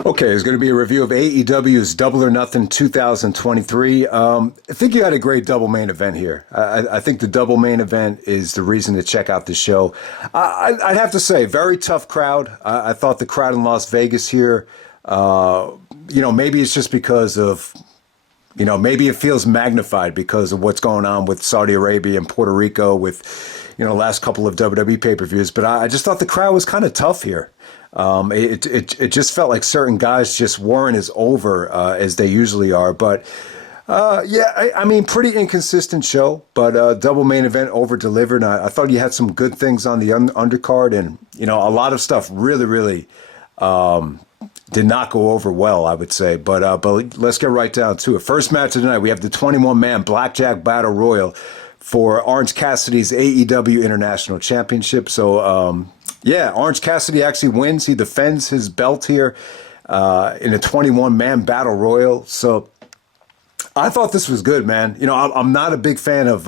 Okay, it's going to be a review of AEW's Double or Nothing 2023. I think you had a great double main event here. I think the double main event is the reason to check out the show. I'd have to say, very tough crowd. I thought the crowd in Las Vegas here, maybe it's just because of, maybe it feels magnified because of what's going on with Saudi Arabia and Puerto Rico with, last couple of WWE pay-per-views. But I just thought the crowd was kind of tough here. It just felt like certain guys just weren't as over as they usually are. But I mean, pretty inconsistent show, but double main event over delivered. I thought you had some good things on the undercard, and a lot of stuff really did not go over well, I would say. But let's get right down to it. First match of the night, we have the 21-man Blackjack Battle Royal for Orange Cassidy's AEW International Championship. So, Orange Cassidy actually wins. He defends his belt here in a 21-man battle royal. So I thought this was good, man. I'm not a big fan of,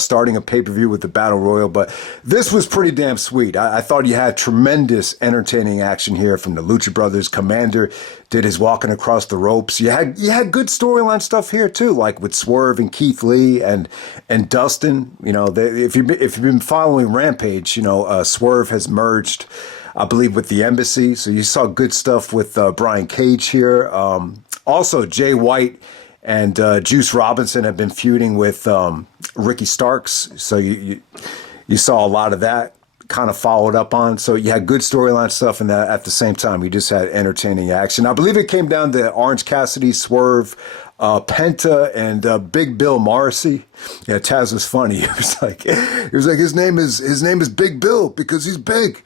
starting a pay-per-view with the battle royal, but this was pretty damn sweet. I thought you had tremendous entertaining action here from the Lucha Brothers. Commander did his walking across the ropes. You had good storyline stuff here too, like with Swerve and Keith Lee and Dustin. If you've been following Rampage, Swerve has merged, I believe, with the Embassy. So you saw good stuff with Brian Cage here. Also, Jay White and Juice Robinson have been feuding with Ricky Starks. So you saw a lot of that kind of followed up on. So you had good storyline stuff, and at the same time, you just had entertaining action. I believe it came down to Orange Cassidy, Swerve, Penta, and Big Bill Morrissey. Yeah, Taz was funny. He was like his name is Big Bill because he's big.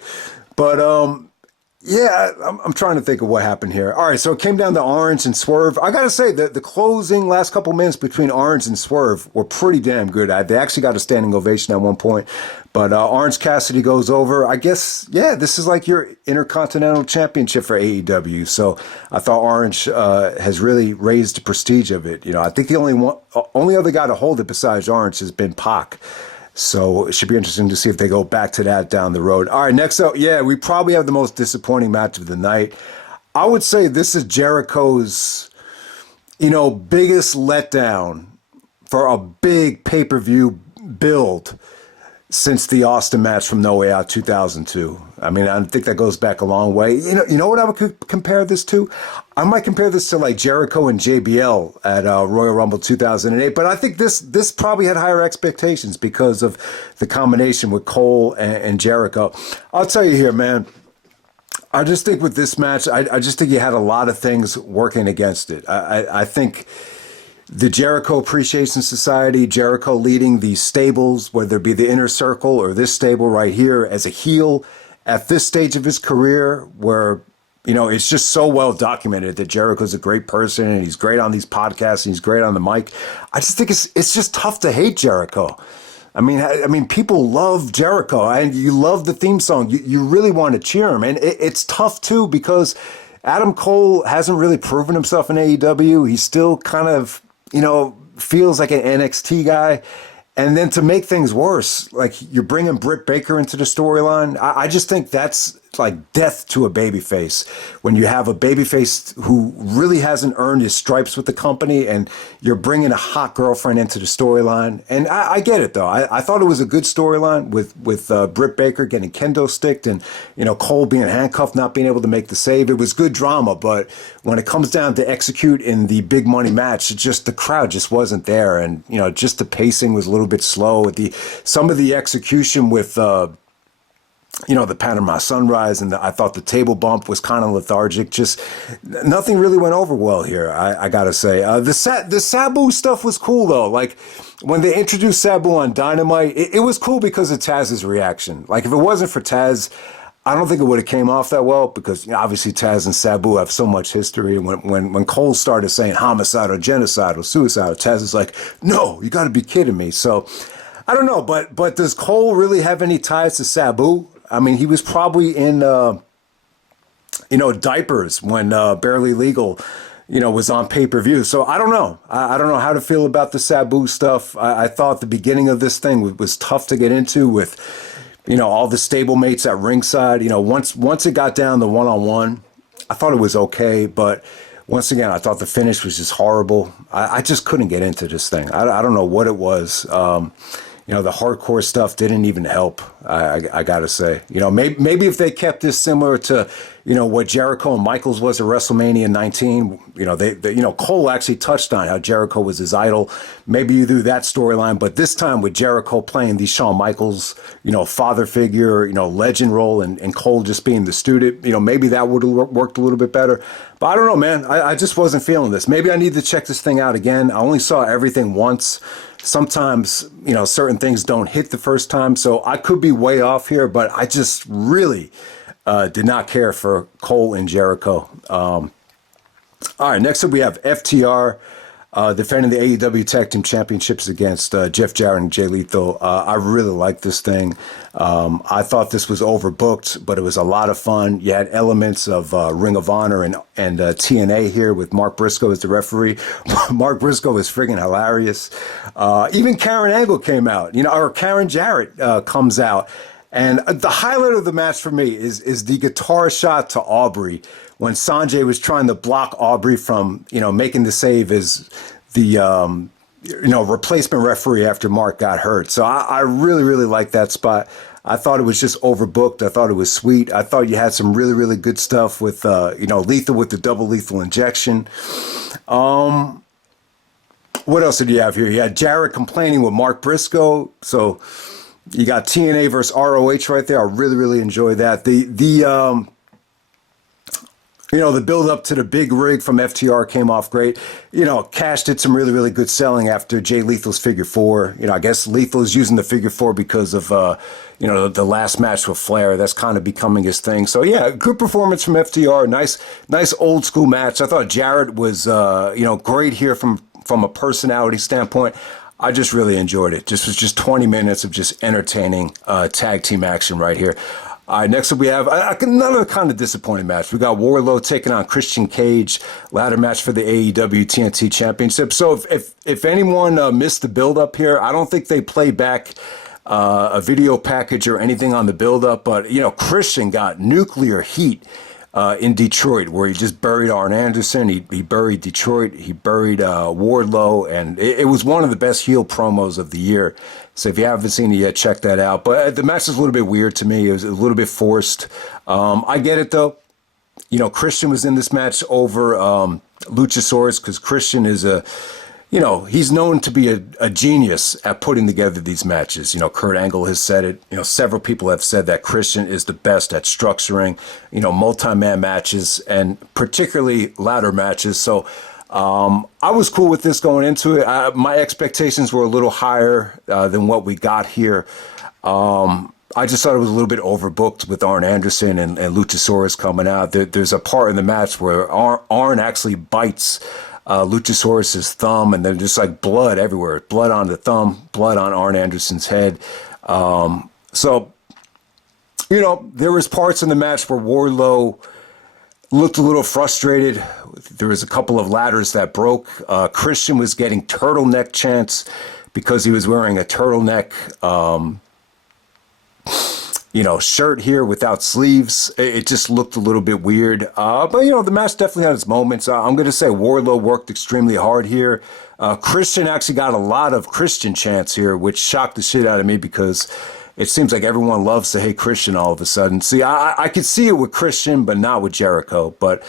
But I'm trying to think of what happened here. All right, so it came down to Orange and Swerve. I got to say that the closing last couple minutes between Orange and Swerve were pretty damn good. They actually got a standing ovation at one point. But Orange Cassidy goes over. I guess, this is like your Intercontinental Championship for AEW. So I thought Orange has really raised the prestige of it. I think the only other guy to hold it besides Orange has been Pac. So it should be interesting to see if they go back to that down the road. All right, next up, we probably have the most disappointing match of the night. I would say this is Jericho's, biggest letdown for a big pay-per-view build since the Austin match from No Way Out 2002. I mean, I think that goes back a long way. You know what I would compare this to? I might compare this to like Jericho and JBL at Royal Rumble 2008, but I think this probably had higher expectations because of the combination with Cole and Jericho. I'll tell you here, man, I just think with this match, I just think you had a lot of things working against it. I think the Jericho Appreciation Society, Jericho leading these stables, whether it be the Inner Circle or this stable right here as a heel at this stage of his career where, it's just so well documented that Jericho's a great person and he's great on these podcasts and he's great on the mic. I just think it's just tough to hate Jericho. I mean, people love Jericho and you love the theme song. You really want to cheer him. And it's tough too because Adam Cole hasn't really proven himself in AEW. He's still kind of, feels like an NXT guy. And then to make things worse, like you're bringing Britt Baker into the storyline. I just think that's like death to a babyface when you have a babyface who really hasn't earned his stripes with the company and you're bringing a hot girlfriend into the storyline. And I get it, though. I thought it was a good storyline with Britt Baker getting kendo sticked and, Cole being handcuffed, not being able to make the save. It was good drama. But when it comes down to execute in the big money match, the crowd just wasn't there. And, just the pacing was a little bit slow. Some of the execution with, the Panama Sunrise, and I thought the table bump was kind of lethargic. Just nothing really went over well here, I gotta say. The Sabu stuff was cool, though. Like, when they introduced Sabu on Dynamite, it was cool because of Taz's reaction. Like, if it wasn't for Taz, I don't think it would have came off that well because obviously Taz and Sabu have so much history. And when Cole started saying homicide or genocide or suicide, Taz is like, no, you got to be kidding me. So I don't know, but does Cole really have any ties to Sabu? I mean, he was probably in, diapers when Barely Legal, was on pay-per-view. So I don't know. I don't know how to feel about the Sabu stuff. I thought the beginning of this thing was tough to get into with, all the stablemates at ringside. Once it got down to one-on-one, I thought it was okay, but once again, I thought the finish was just horrible. I just couldn't get into this thing. I don't know what it was. The hardcore stuff didn't even help. I gotta say, maybe if they kept this similar to, what Jericho and Michaels was at WrestleMania 19. Cole actually touched on how Jericho was his idol. Maybe you do that storyline, but this time with Jericho playing the Shawn Michaels, father figure, legend role, and Cole just being the student, maybe that would have worked a little bit better. But I don't know, man. I just wasn't feeling this. Maybe I need to check this thing out again. I only saw everything once. Sometimes, certain things don't hit the first time, so I could be way off here, but I just really did not care for Cole and Jericho. All right, next up we have FTR defending the AEW Tag Team Championships against Jeff Jarrett and Jay Lethal. I really liked this thing. I thought this was overbooked, but it was a lot of fun. You had elements of Ring of Honor and TNA here with Mark Briscoe as the referee. Mark Briscoe is friggin' hilarious. Even Karen Angle came out, or Karen Jarrett comes out. And the highlight of the match for me is the guitar shot to Aubrey when Sanjay was trying to block Aubrey from, making the save as the, replacement referee after Mark got hurt. So I really, really liked that spot. I thought it was just overbooked. I thought it was sweet. I thought you had some really, really good stuff with, Lethal with the double lethal injection. What else did you have here? You had Jarrett complaining with Mark Briscoe. So you got TNA versus ROH right there. I really, really enjoyed that. The build up to the big rig from FTR came off great. Cash did some really, really good selling after Jay Lethal's figure four. I guess Lethal is using the figure four because of, the last match with Flair. That's kind of becoming his thing. So yeah, good performance from FTR. Nice old school match. I thought Jarrett was, great here from a personality standpoint. I just really enjoyed it. This was just 20 minutes of just entertaining tag team action right here. All right, next up we have another kind of disappointing match. We got Wardlow taking on Christian Cage, ladder match for the AEW TNT Championship. So if anyone missed the build-up here, I don't think they played back a video package or anything on the build-up, but, Christian got nuclear heat in Detroit, where he just buried Arn Anderson, he buried Detroit, he buried Wardlow, and it was one of the best heel promos of the year. So if you haven't seen it yet, check that out. But the match is a little bit weird to me. It was a little bit forced. I get it, though. Christian was in this match over Luchasaurus because Christian is he's known to be a genius at putting together these matches. Kurt Angle has said it. Several people have said that Christian is the best at structuring, multi-man matches and particularly ladder matches. So I was cool with this going into it. My expectations were a little higher than what we got here. I just thought it was a little bit overbooked with Arn Anderson and Luchasaurus coming out. There's a part in the match where Arn actually bites Luchasaurus's thumb, and then just like blood everywhere. Blood on the thumb, blood on Arn Anderson's head. So, there was parts in the match where Wardlow looked a little frustrated. There was a couple of ladders that broke. Christian was getting turtleneck chants because he was wearing a turtleneck, shirt here without sleeves. It just looked a little bit weird. But, the match definitely had its moments. I'm going to say Wardlow worked extremely hard here. Christian actually got a lot of Christian chants here, which shocked the shit out of me because it seems like everyone loves to hate Christian all of a sudden. See, I could see it with Christian, but not with Jericho. But,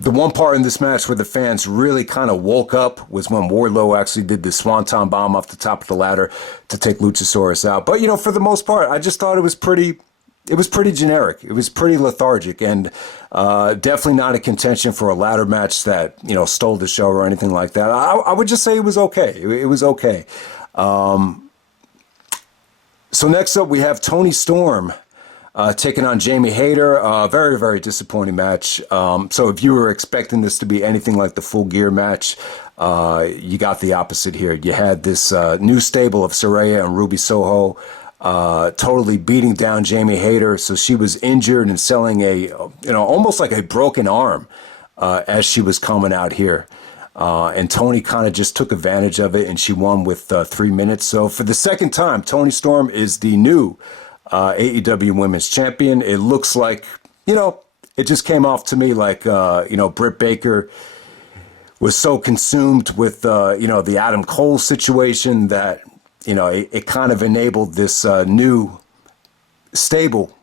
the one part in this match where the fans really kind of woke up was when Wardlow actually did the Swanton Bomb off the top of the ladder to take Luchasaurus out. But, for the most part, I just thought it was pretty generic. It was pretty lethargic and definitely not a contention for a ladder match that, stole the show or anything like that. I would just say it was okay. It was okay. So next up, we have Toni Storm taking on Jamie Hayter. Very, very disappointing match. So if you were expecting this to be anything like the Full Gear match, you got the opposite here. You had this new stable of Saraya and Ruby Soho totally beating down Jamie Hayter. So she was injured and selling almost like a broken arm as she was coming out here. And Toni kind of just took advantage of it, and she won with 3 minutes. So for the second time, Toni Storm is the new AEW Women's Champion. It looks like, it just came off to me like, Britt Baker was so consumed with, the Adam Cole situation that, it kind of enabled this new stable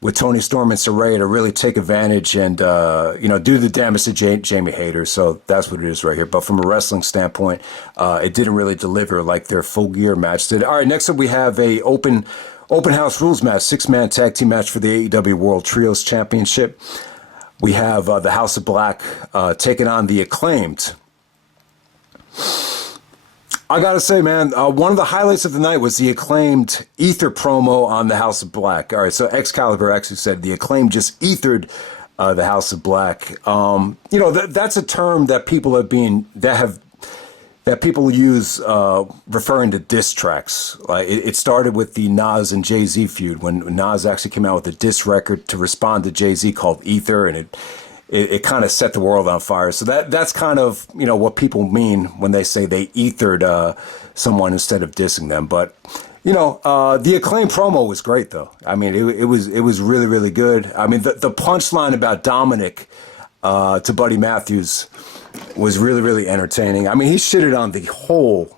with Toni Storm and Saraya to really take advantage and, do the damage to Jamie Hayter. So that's what it is right here. But from a wrestling standpoint, it didn't really deliver like their full gear match did. All right, next up we have a open house rules match, 6-man tag team match for the AEW World Trios Championship. We have the House of Black taking on the Acclaimed. I gotta say, man, one of the highlights of the night was the Acclaimed Ether promo on the House of Black. All right, so Excalibur actually said the Acclaimed just ethered the House of Black. That's a term that people that people use referring to diss tracks. It started with the Nas and Jay-Z feud when Nas actually came out with a diss record to respond to Jay-Z called Ether, and it kind of set the world on fire. So that's kind of, what people mean when they say they ethered someone instead of dissing them. But, the Acclaim promo was great, though. I mean, it was really, really good. I mean, the punchline about Dominic to Buddy Matthews was really, really entertaining. I mean, he shitted on the whole...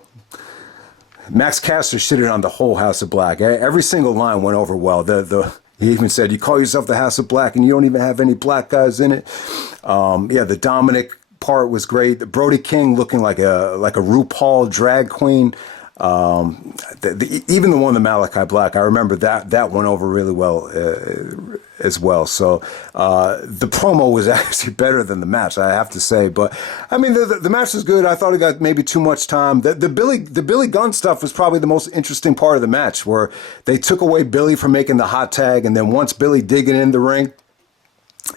Max Caster shitted on the whole House of Black. Every single line went over well. He even said, you call yourself the House of Black and you don't even have any black guys in it. The Dominic part was great. Brody King looking like a RuPaul drag queen. Even the one, the Malachi Black, I remember that went over really well as well. So the promo was actually better than the match, I have to say. But I mean, the match was good. I thought it got maybe too much time. The Billy Gunn stuff was probably the most interesting part of the match, where they took away Billy from making the hot tag, and then once Billy did get in the ring,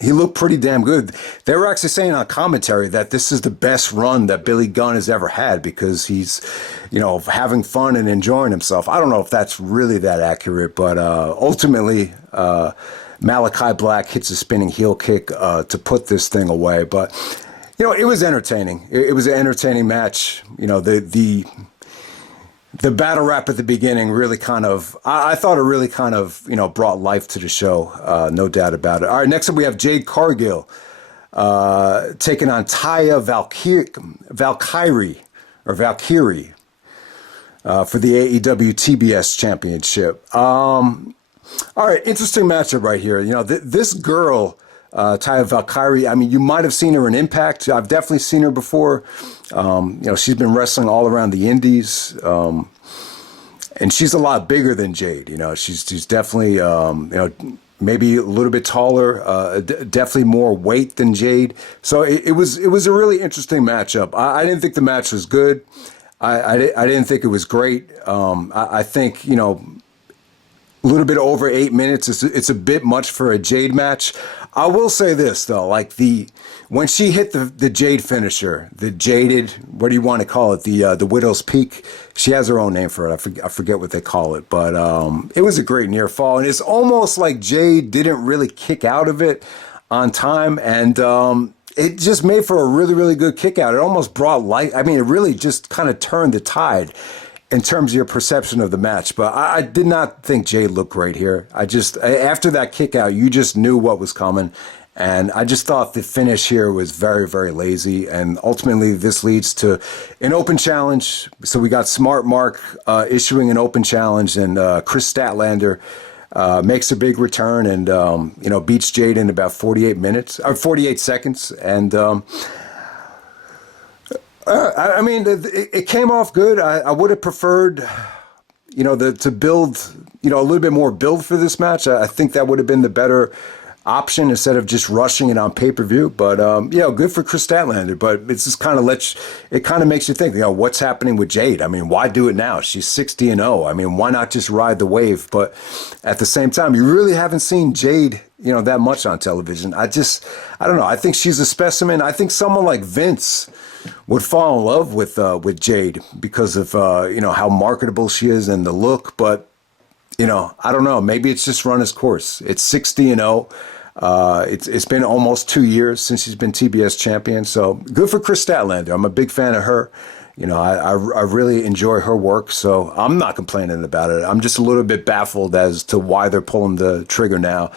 he looked pretty damn good. They were actually saying on commentary that this is the best run that Billy Gunn has ever had because he's, having fun and enjoying himself. I don't know if that's really that accurate, but ultimately, Malachi Black hits a spinning heel kick to put this thing away. But, it was entertaining. It was an entertaining match. The battle rap at the beginning really kind of, I thought it really kind of, brought life to the show. No doubt about it. All right, next up we have Jade Cargill taking on Taya Valkyrie for the AEW TBS Championship. All right, interesting matchup right here. This girl, Taya Valkyrie, I mean, you might have seen her in Impact. I've definitely seen her before. She's been wrestling all around the indies. And she's a lot bigger than Jade. She's definitely, maybe a little bit taller, definitely more weight than Jade. So it was a really interesting matchup. I didn't think the match was good. I didn't think it was great. I think, a little bit over 8 minutes. It's a bit much for a Jade match. I will say this though, when she hit the Jade finisher, the Jaded, what do you want to call it? The Widow's Peak. She has her own name for it. I forget what they call it, but it was a great near fall, and it's almost like Jade didn't really kick out of it on time, and it just made for a really, really good kick out. It almost brought light. I mean, it really just kind of turned the tide in terms of your perception of the match. But I did not think Jade looked great here. After that kick out, you just knew what was coming. And I just thought the finish here was very, very lazy. And ultimately, this leads to an open challenge. So we got Smart Mark issuing an open challenge, and Kris Statlander makes a big return and, beats Jade in about 48 seconds. And, it came off good. I would have preferred, to build, a little bit more build for this match. I think that would have been the better option instead of just rushing it on pay-per-view. But, good for Kris Statlander. But it's just kind of it kind of makes you think, what's happening with Jade? I mean, why do it now? She's 60-0. I mean, why not just ride the wave? But at the same time, you really haven't seen Jade, that much on television. I don't know. I think she's a specimen. I think someone like Vince would fall in love with Jade because of how marketable she is and the look, but I don't know. Maybe it's just run its course. It's 60-0. It's been almost 2 years since she's been TBS champion, so good for Kris Statlander. I'm a big fan of her. I really enjoy her work, so I'm not complaining about it. I'm just a little bit baffled as to why they're pulling the trigger now,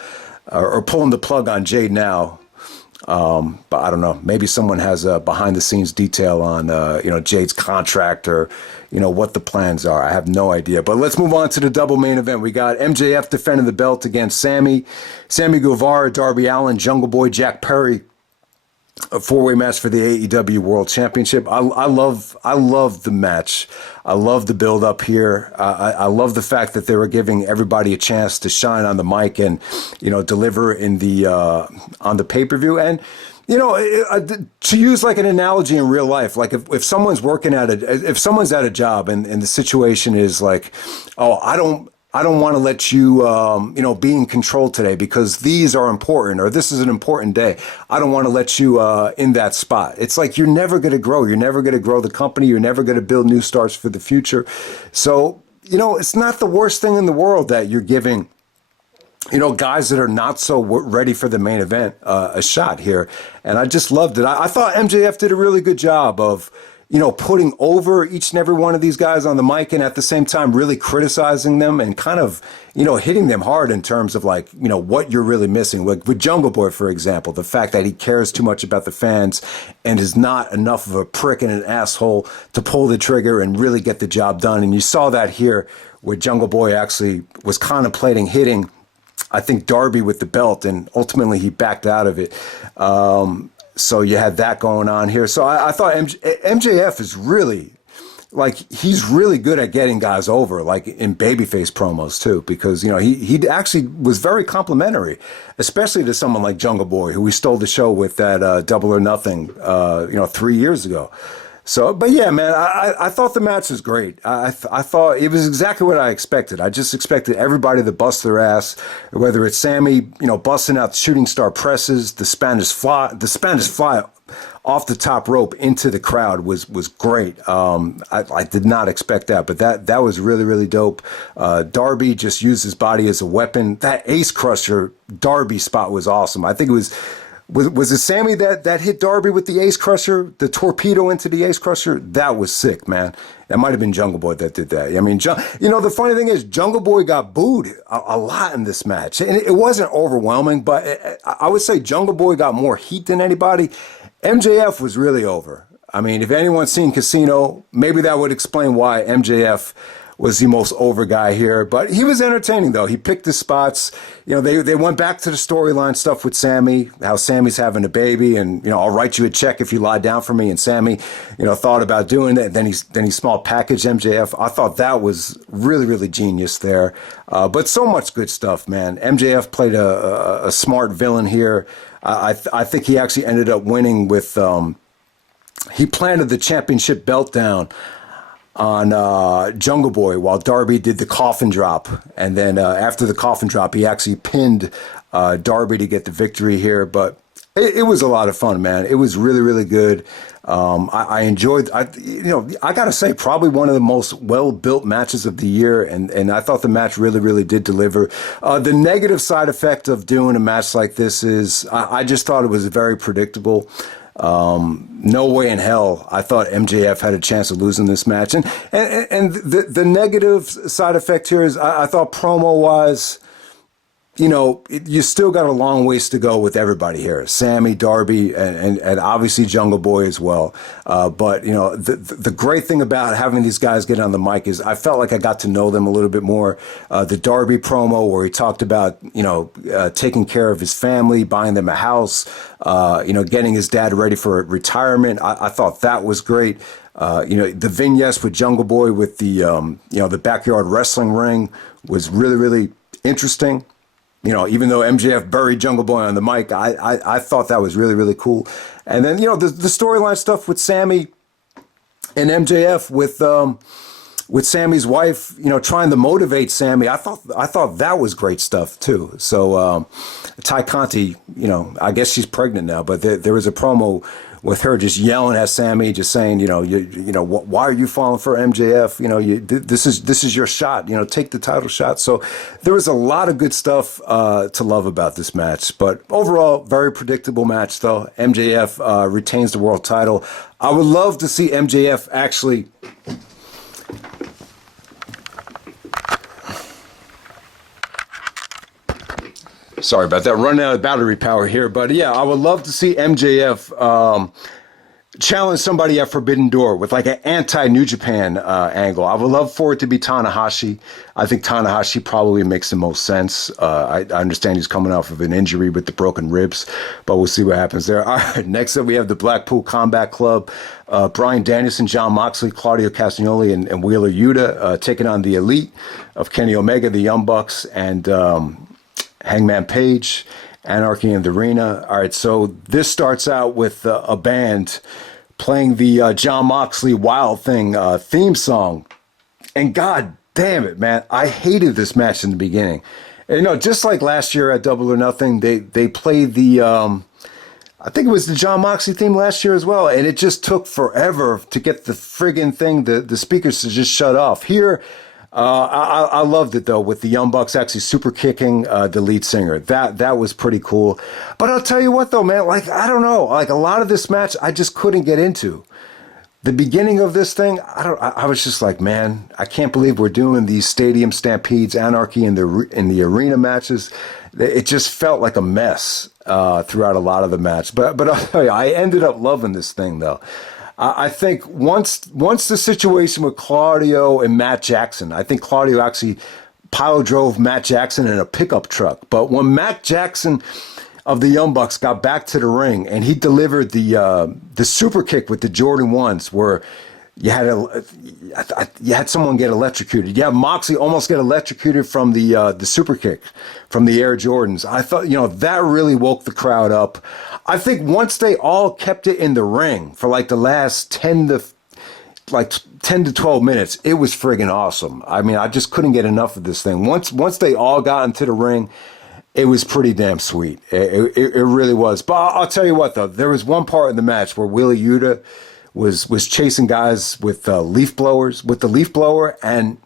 or pulling the plug on Jade now. But I don't know. Maybe someone has a behind-the-scenes detail on, Jade's contract, or, what the plans are. I have no idea. But let's move on to the double main event. We got MJF defending the belt against Sammy Guevara, Darby Allin, Jungle Boy, Jack Perry. A four-way match for the AEW World Championship. I love the match. I love the build up here. I love the fact that they were giving everybody a chance to shine on the mic and, deliver in the on the pay-per-view. And to use like an analogy in real life, like if someone's if someone's at a job and the situation is like, oh, I don't want to let you, be in control today because these are important, or this is an important day. I don't want to let you in that spot. It's like you're never going to grow. You're never going to grow the company. You're never going to build new stars for the future. So, it's not the worst thing in the world that you're giving, guys that are not so ready for the main event a shot here. And I just loved it. I thought MJF did a really good job of, putting over each and every one of these guys on the mic, and at the same time really criticizing them and kind of, hitting them hard in terms of like, what you're really missing. Like with Jungle Boy, for example, the fact that he cares too much about the fans and is not enough of a prick and an asshole to pull the trigger and really get the job done. And you saw that here where Jungle Boy actually was contemplating hitting, I think, Darby with the belt, and ultimately he backed out of it. So you had that going on here. So I thought MJF is really, like, he's really good at getting guys over, like in babyface promos too, because, he actually was very complimentary, especially to someone like Jungle Boy, who we stole the show with that Double or Nothing, 3 years ago. So, but yeah, man, I thought the match was great. I thought it was exactly what I expected. I just expected everybody to bust their ass, whether it's Sammy, busting out shooting star presses, the Spanish fly off the top rope into the crowd was great. I did not expect that, but that was really, really dope. Darby just used his body as a weapon. That Ace Crusher Darby spot was awesome. I think it was it Sammy that hit Darby with the Ace Crusher, the torpedo into the Ace Crusher? That was sick, man. That might have been Jungle Boy that did that. I mean, the funny thing is, Jungle Boy got booed a lot in this match. And it wasn't overwhelming, but I would say Jungle Boy got more heat than anybody. MJF was really over. I mean, if anyone's seen Casino, maybe that would explain why MJF was the most over guy here. But he was entertaining, though. He picked his spots. They went back to the storyline stuff with Sammy, how Sammy's having a baby, and, I'll write you a check if you lie down for me. And Sammy, thought about doing it. Then he small packaged MJF. I thought that was really, really genius there. But so much good stuff, man. MJF played a smart villain here. I think he actually ended up winning with, he planted the championship belt down on Jungle Boy while Darby did the coffin drop. And then after the coffin drop, he actually pinned Darby to get the victory here. But it was a lot of fun, man. It was really, really good. I enjoyed, I got to say, probably one of the most well-built matches of the year. And I thought the match really, really did deliver. The negative side effect of doing a match like this is I just thought it was very predictable. No way in hell I thought MJF had a chance of losing this match. And the negative side effect here is I thought promo-wise, you still got a long ways to go with everybody here. Sammy, Darby, and obviously Jungle Boy as well. But, the great thing about having these guys get on the mic is I felt like I got to know them a little bit more. The Darby promo where he talked about, taking care of his family, buying them a house, getting his dad ready for retirement. I thought that was great. The vignettes with Jungle Boy with the backyard wrestling ring was really, really interesting. Even though MJF buried Jungle Boy on the mic, I thought that was really, really cool. And then, the storyline stuff with Sammy and MJF with Sammy's wife, trying to motivate Sammy. I thought that was great stuff too. So Ty Conti, I guess she's pregnant now, but there was a promo with her just yelling at Sammy, just saying, why are you falling for MJF? This is your shot. Take the title shot. So there was a lot of good stuff to love about this match. But overall, very predictable match, though. MJF retains the world title. I would love to see MJF actually. Sorry about that. Running out of battery power here. But yeah, I would love to see MJF challenge somebody at Forbidden Door with like an anti-New Japan angle. I would love for it to be Tanahashi. I think Tanahashi probably makes the most sense. I understand he's coming off of an injury with the broken ribs, but we'll see what happens there. All right, next up we have the Blackpool Combat Club. Bryan Danielson, Jon Moxley, Claudio Castagnoli, and Wheeler Yuta taking on the Elite of Kenny Omega, the Young Bucks, and Hangman Page, Anarchy in the Arena. All right, so this starts out with a band playing the Jon Moxley Wild Thing theme song. And god damn it, man, I hated this match in the beginning. And, just like last year at Double or Nothing, they played the, I think it was the Jon Moxley theme last year as well. And it just took forever to get the friggin' thing, the speakers to just shut off. Here, I loved it though, with the Young Bucks actually super kicking the lead singer. That was pretty cool. But I'll tell you what though, man, like I don't know, like a lot of this match I just couldn't get into. The beginning of this thing, I was just like, man, I can't believe we're doing these stadium stampedes, Anarchy in the arena matches. It just felt like a mess throughout a lot of the match. But I'll tell you, I ended up loving this thing though. I think once the situation with Claudio and Matt Jackson, I think Claudio actually pile drove Matt Jackson in a pickup truck. But when Matt Jackson of the Young Bucks got back to the ring and he delivered the super kick with the Jordan 1s where you had someone get electrocuted. Yeah, Moxley almost get electrocuted from the super kick from the Air Jordans. I thought, that really woke the crowd up. I think once they all kept it in the ring for like the last 10 to 12 minutes, it was friggin' awesome. I mean, I just couldn't get enough of this thing. Once they all got into the ring, it was pretty damn sweet. It really was. But I'll tell you what, though, there was one part in the match where Wheeler Yuta was chasing guys with the leaf blower, and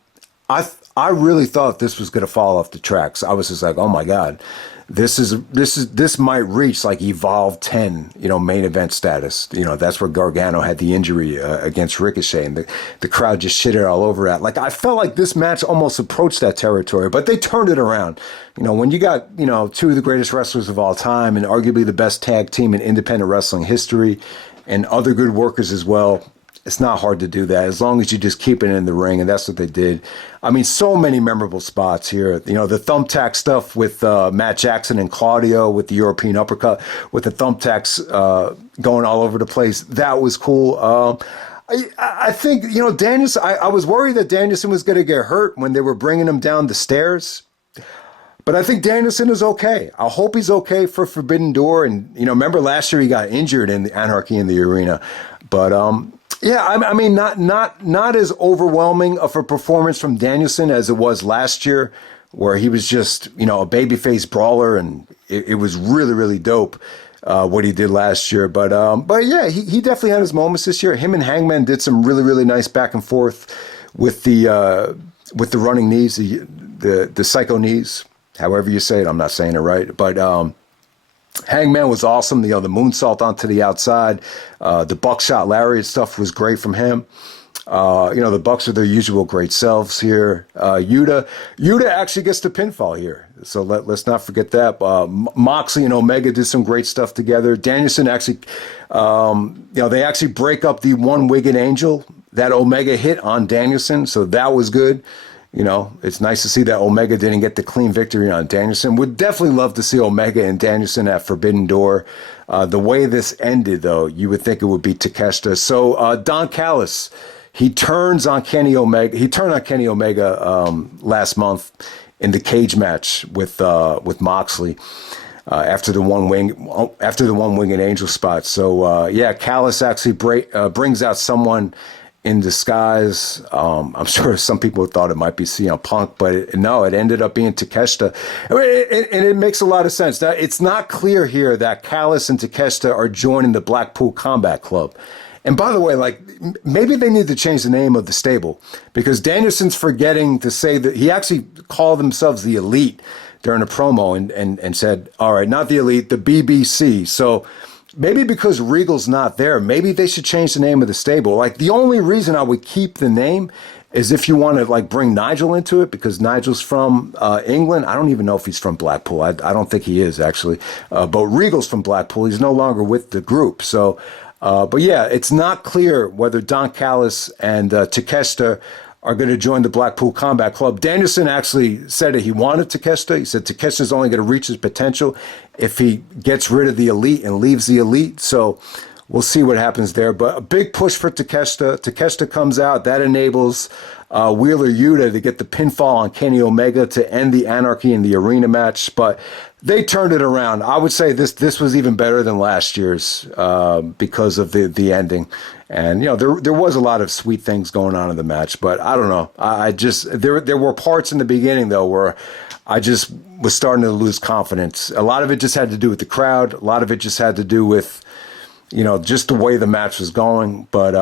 I really thought this was going to fall off the tracks. I was just like, oh my god, this might reach like Evolve 10, main event status. That's where Gargano had the injury against Ricochet, and the crowd just shitted all over that. Like I felt like this match almost approached that territory, but they turned it around. When you got two of the greatest wrestlers of all time and arguably the best tag team in independent wrestling history, and other good workers as well, it's not hard to do that as long as you just keep it in the ring, and that's what they did. I mean, so many memorable spots here. The thumbtack stuff with Matt Jackson and Claudio with the European uppercut, with the thumbtacks going all over the place. That was cool. I think, Danielson, I was worried that Danielson was going to get hurt when they were bringing him down the stairs. But I think Danielson is okay. I hope he's okay for Forbidden Door. And, remember last year he got injured in the Anarchy in the Arena. But, yeah, I mean, not as overwhelming of a performance from Danielson as it was last year, where he was just, a babyface brawler, and it was really, really dope what he did last year. But yeah, he definitely had his moments this year. Him and Hangman did some really, really nice back and forth with the running knees, the psycho knees, however you say it. I'm not saying it right, but Hangman was awesome. The moonsault onto the outside, the buckshot lariat stuff was great from him. The Bucks are their usual great selves here. Yuta actually gets the pinfall here, so let's not forget that. Moxley and Omega did some great stuff together. Danielson actually, they actually break up the one Wigan Angel that Omega hit on Danielson, so that was good. It's nice to see that Omega didn't get the clean victory on Danielson. Would definitely love to see Omega and Danielson at Forbidden Door. The way this ended, though, you would think it would be Takeshita. So Don Callis, he turns on Kenny Omega. He turned on Kenny Omega last month in the cage match with Moxley after the one winged angel spot. So yeah, Callis actually brings out someone in disguise. I'm sure some people thought it might be CM Punk, but no, it ended up being Takeshita. And it makes a lot of sense. Now, it's not clear here that Callis and Takeshita are joining the Blackpool Combat Club. And by the way, like, maybe they need to change the name of the stable, because Danielson's forgetting to say that he actually called themselves the Elite during a promo and said, all right, not the Elite, the BBC. So maybe because Regal's not there, maybe they should change the name of the stable. Like, the only reason I would keep the name is if you want to, like, bring Nigel into it, because Nigel's from England. I don't even know if he's from Blackpool. I don't think he is, actually. But Regal's from Blackpool. He's no longer with the group. So, but yeah, it's not clear whether Don Callis and Takeshita are going to join the Blackpool Combat Club. Danielson actually said that he wanted Takeshita. He said Takeshita's only going to reach his potential if he gets rid of the Elite and leaves the Elite. So we'll see what happens there. But a big push for Takeshita. Takeshita comes out. That enables Wheeler Yuta to get the pinfall on Kenny Omega to end the Anarchy in the arena match. But they turned it around. I would say this was even better than last year's because of the ending. And, you know, there was a lot of sweet things going on in the match, but I don't know. There were parts in the beginning, though, where I just was starting to lose confidence. A lot of it just had to do with the crowd. A lot of it just had to do with, you know, just the way the match was going. But,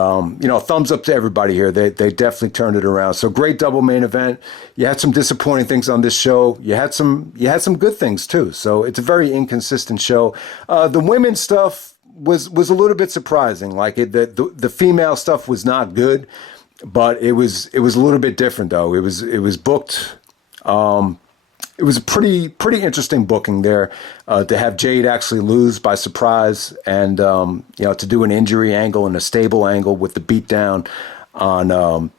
you know, thumbs up to everybody here. They definitely turned it around. So great double main event. You had some disappointing things on this show. You had some good things, too. So it's a very inconsistent show. The women's stuff was a little bit surprising. Like, the female stuff was not good, but it was a little bit different, though. It was booked. It was a pretty interesting booking there, to have Jade actually lose by surprise, and you know, to do an injury angle and a stable angle with the beatdown on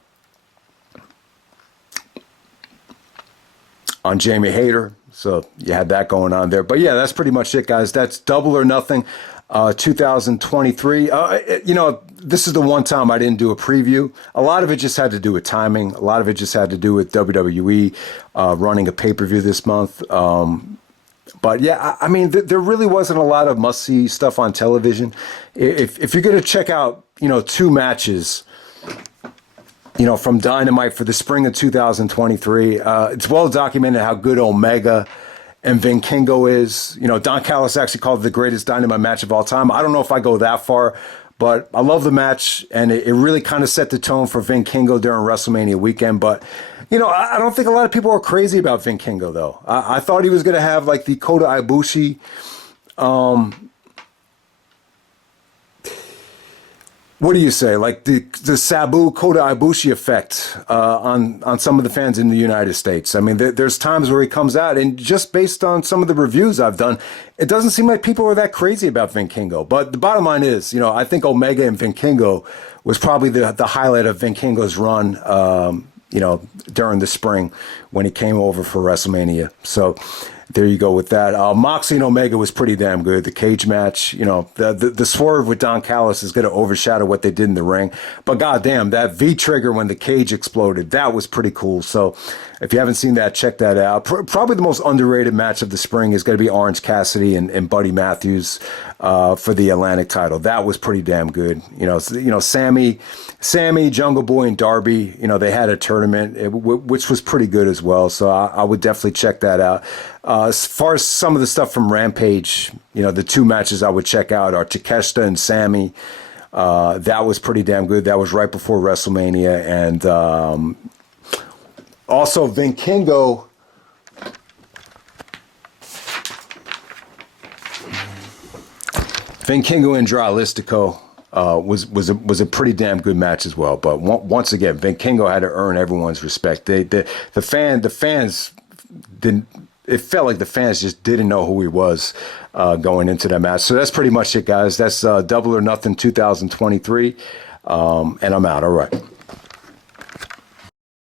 Jamie Hayter. So you had that going on there. But yeah, that's pretty much it, guys. That's Double or Nothing 2023. You know, this is the one time I didn't do a preview. A lot of it just had to do with timing. A lot of it just had to do with WWE running a pay-per-view this month. But yeah, I mean, there really wasn't a lot of must-see stuff on television. If you're going to check out, you know, two matches, you know, from Dynamite for the spring of 2023, it's well documented how good Omega and Vikingo is. You know, Don Callis actually called it the greatest Dynamite match of all time. I don't know if I go that far, but I love the match, and it really kind of set the tone for Vikingo during WrestleMania weekend. But, you know, I don't think a lot of people are crazy about Vikingo, though. I thought he was going to have, like, the Kota Ibushi, what do you say? Like the Sabu Kota Ibushi effect on some of the fans in the United States. I mean, there's times where he comes out, and just based on some of the reviews I've done, it doesn't seem like people are that crazy about Vikingo. But the bottom line is, you know, I think Omega and Vikingo was probably the highlight of Vikingo's run, you know, during the spring when he came over for WrestleMania. So there you go with that. Moxley and Omega was pretty damn good. The cage match, you know, the swerve with Don Callis is going to overshadow what they did in the ring. But goddamn, that V-trigger when the cage exploded, that was pretty cool. So if you haven't seen that, check that out. Probably the most underrated match of the spring is going to be Orange Cassidy and Buddy Matthews for the Atlantic title. That was pretty damn good. You know, Sammy, Jungle Boy, and Darby, you know, they had a tournament, which was pretty good as well. So I would definitely check that out. As far as some of the stuff from Rampage, you know, the two matches I would check out are Takeshita and Sammy. That was pretty damn good. That was right before WrestleMania. And also Vikingo. Vikingo and Dralistico was a pretty damn good match as well. But once again, Vikingo had to earn everyone's respect. The fans didn't. It felt like the fans just didn't know who he was going into that match. So that's pretty much it, guys. That's Double or Nothing 2023. And I'm out. All right.